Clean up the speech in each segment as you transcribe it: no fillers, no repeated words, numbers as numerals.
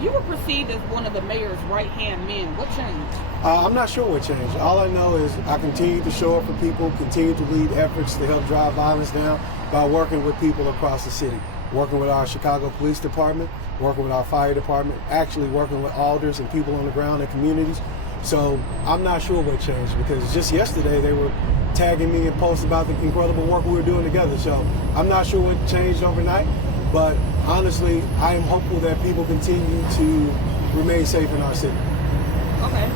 You were perceived as one of the mayor's right-hand men. What changed? I'm not sure what changed. All I know is I continue to show up for people, continue to lead efforts to help drive violence down by working with people across the city, working with our Chicago Police Department, working with our fire department, actually working with alders and people on the ground in communities. So I'm not sure what changed, because just yesterday they were tagging me and posting about the incredible work we were doing together. So I'm not sure what changed overnight, but honestly, I am hopeful that people continue to remain safe in our city. Okay.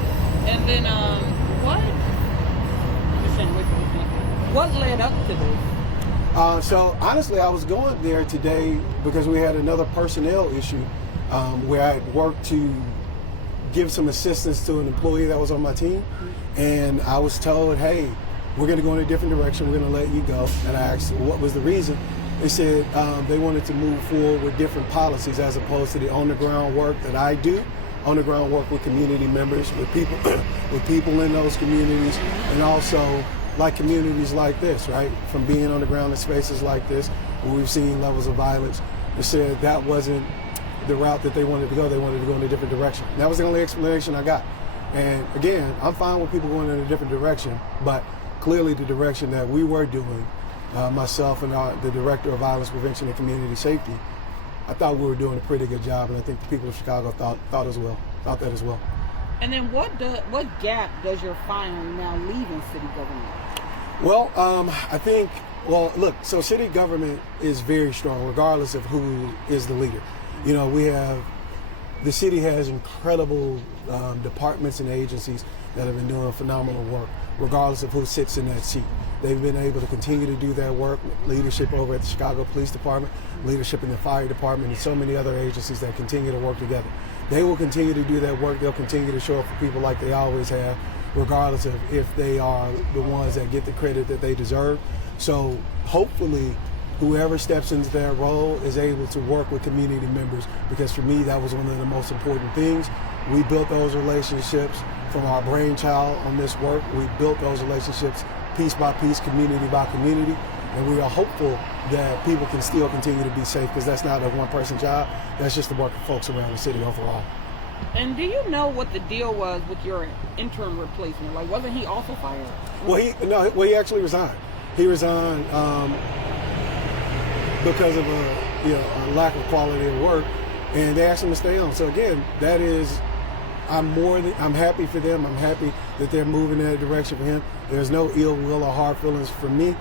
And then what led up to this? So honestly, I was going there today because we had another personnel issue where I had worked to give some assistance to an employee that was on my team. And I was told, hey, we're going to go in a different direction. We're going to let you go. And I asked what was the reason. They said they wanted to move forward with different policies as opposed to the on-the-ground work that I do. On-the-ground work with community members, with people, with people in those communities, and also like communities like this, right? From being on the ground in spaces like this, where we've seen levels of violence. They said that wasn't the route that they wanted to go. They wanted to go in a different direction. And that was the only explanation I got. And again, I'm fine with people going in a different direction, but clearly the direction that we were doing, myself and the Director of Violence Prevention and Community Safety, I thought we were doing a pretty good job, and I think the people of Chicago thought that as well. And then what gap does your filing now leave in city government? Well, I think, look, so city government is very strong, regardless of who is the leader. You know, the city has incredible departments and agencies that have been doing phenomenal work, regardless of who sits in that seat. They've been able to continue to do that work with leadership over at the Chicago Police Department, leadership in the fire department, and so many other agencies that continue to work together. They will continue to do that work. They'll continue to show up for people like they always have, regardless of if they are the ones that get the credit that they deserve. So hopefully, whoever steps into that role is able to work with community members, because for me, that was one of the most important things. We built those relationships from our brainchild on this work. We built those relationships piece by piece, community by community, and we are hopeful that people can still continue to be safe, because that's not a one-person job. That's just the work of folks around the city overall. And do you know what the deal was with your intern replacement? Like, wasn't he also fired? Well, he actually resigned. He resigned because of a lack of quality of work, and they asked him to stay on. So again, that is, I'm happy for them. I'm happy that they're moving in that direction for him. There's no ill will or hard feelings for me.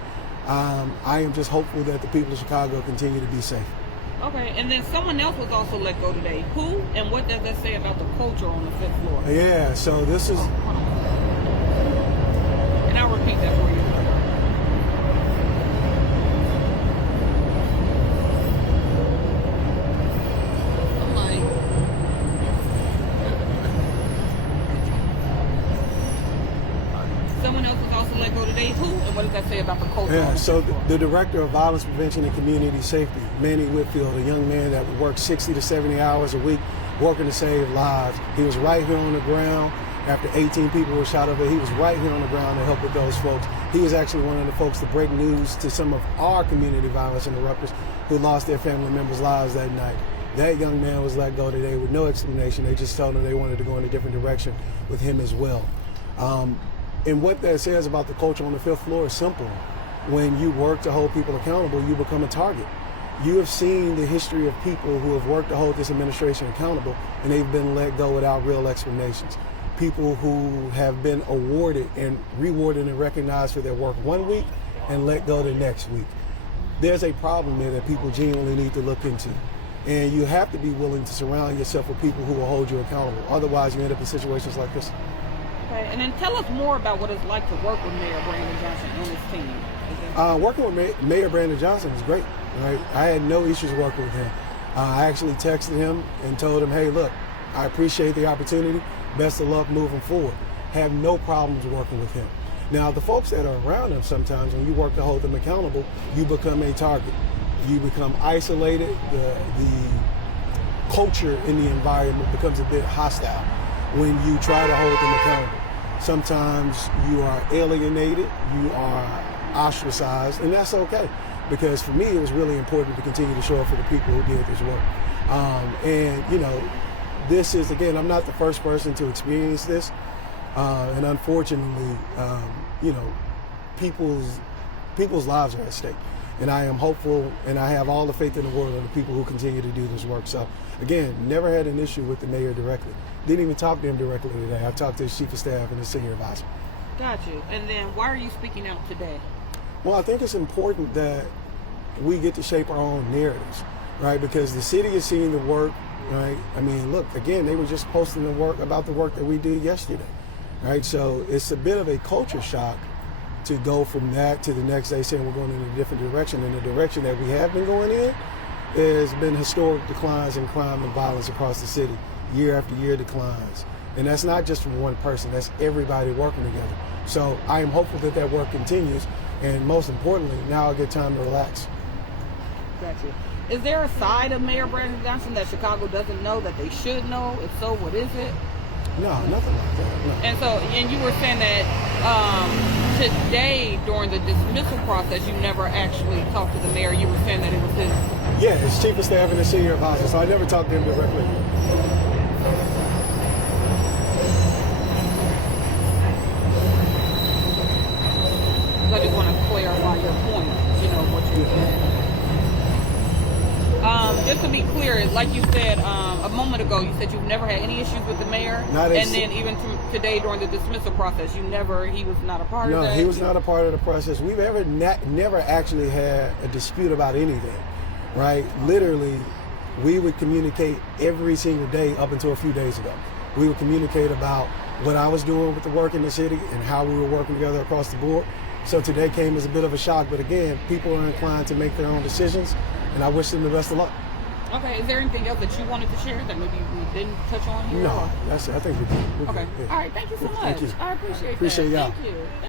I am just hopeful that the people of Chicago continue to be safe. Okay, and then someone else was also let go today. Who, and what does that say about the culture on the 5th floor? Yeah, so this is... And I'll repeat that for you. Someone else was also let go today. Who, and what does that say about the culture? Yeah, so the Director of Violence Prevention and Community Safety, Manny Whitfield, a young man that would work 60 to 70 hours a week working to save lives. He was right here on the ground after 18 people were shot over. He was right here on the ground to help with those folks. He was actually one of the folks to break news to some of our community violence interrupters who lost their family members' lives that night. That young man was let go today with no explanation. They just told him they wanted to go in a different direction with him as well. And what that says about the culture on the 5th floor is simple. When you work to hold people accountable, you become a target. You have seen the history of people who have worked to hold this administration accountable, and they've been let go without real explanations. People who have been awarded and rewarded and recognized for their work one week and let go the next week. There's a problem there that people genuinely need to look into. And you have to be willing to surround yourself with people who will hold you accountable. Otherwise, you end up in situations like this. Okay, and then tell us more about what it's like to work with Mayor Brandon Johnson on his team. Working with Mayor Brandon Johnson is great. Right? I had no issues working with him. I actually texted him and told him, hey, look, I appreciate the opportunity. Best of luck moving forward. Have no problems working with him. Now, the folks that are around him, sometimes when you work to hold them accountable, you become a target. You become isolated. The culture in the environment becomes a bit hostile when you try to hold them accountable. Sometimes you are alienated, you are ostracized, and that's okay. Because for me, it was really important to continue to show up for the people who did this work. And, you know, this is, again, I'm not the first person to experience this. And unfortunately, you know, people's lives are at stake. And I am hopeful, and I have all the faith in the world in the people who continue to do this work. So, again, never had an issue with the mayor directly. Didn't even talk to him directly today. I talked to his chief of staff and his senior advisor. Got you. And then why are you speaking out today? Well, I think it's important that we get to shape our own narratives, right? Because the city is seeing the work, right? I mean, look, again, they were just posting the work about the work that we did yesterday, right? So it's a bit of a culture shock to go from that to the next day saying we're going in a different direction. And the direction that we have been going in has been historic declines in crime and violence across the city, year after year declines. And that's not just from one person, that's everybody working together. So I am hopeful that that work continues. And most importantly, now I'll get time to relax. Gotcha. Is there a side of Mayor Brandon Johnson that Chicago doesn't know that they should know? If so, what is it? No, nothing like that. No. And so, and you were saying that today during the dismissal process, you never actually talked to the mayor. You were saying that it was his. Yeah, his chief of staff and his senior advisor. So I never talked to him directly. I just want to clarify your point. You know what you said. Just to be clear, like you said a moment ago, you said you've never had any issues with the mayor, and then even today during the dismissal process, he was not a part of that. No, he was not a part of the process. We've never actually had a dispute about anything, right? Literally, we would communicate every single day up until a few days ago. We would communicate about what I was doing with the work in the city and how we were working together across the board. So today came as a bit of a shock, but again, people are inclined to make their own decisions, and I wish them the best of luck. Okay, is there anything else that you wanted to share that maybe we didn't touch on here? No, that's it. I think we're good. Okay. Yeah. All right, thank you so much. Thank you. I appreciate Appreciate that. y'all. Thank you.